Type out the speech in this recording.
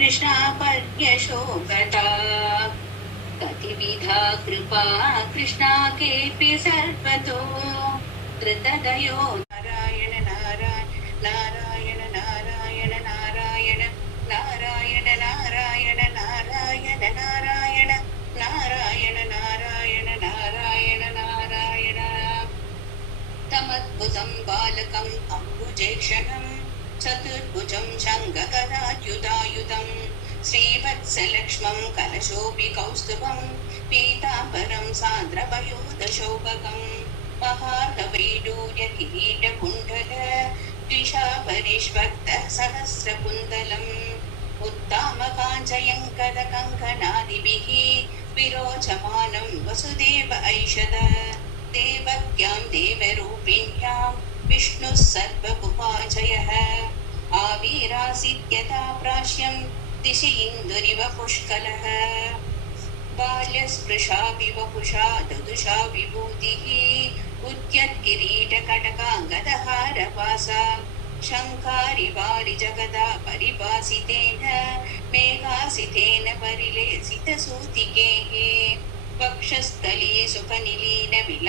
कृष्णा पर्यशोभता कतिविधा कृपा कृष्णा केऽपि सर्वतो धृतदयो नारायण नारायण नारायण नारायण नारायण नारायण नारायण नारायण नारायण नारायण नारायण नारायण तमद्भुतं बालकम् अम्बुजेक्षणं चतुर्भुजं शङ्खगदायुधायुधं श्रीवत्सलक्ष्मं कलशोऽपि कौस्तुभं पीताम्बरं सान्द्रपयोदशोभकं महार्घवैडूर्यकिरीटकुण्डल द्विषापरिष्वक्तः सहस्रकुन्दलम् उत्तामकाञ्चयङ्करकङ्कणादिभिः विरोचमानं वसुदेव ऐषद देवक्यां देवरूपिण्यां विष्णुः सर्वभुपाजयः आविरासीद्यथा प्राश्यं दिशि इन्दुरिव पुष्कलः बाल्यस्पृशापि वपुषा ददुषा विभूतिः उद्यत्किरीटकटकाङ्गदहारवासा शङ्कारिवारि जगदा परिभासितेन मेघासितेन परिलेसितसूतिकेः वक्षस्थले सुखनिलीनविला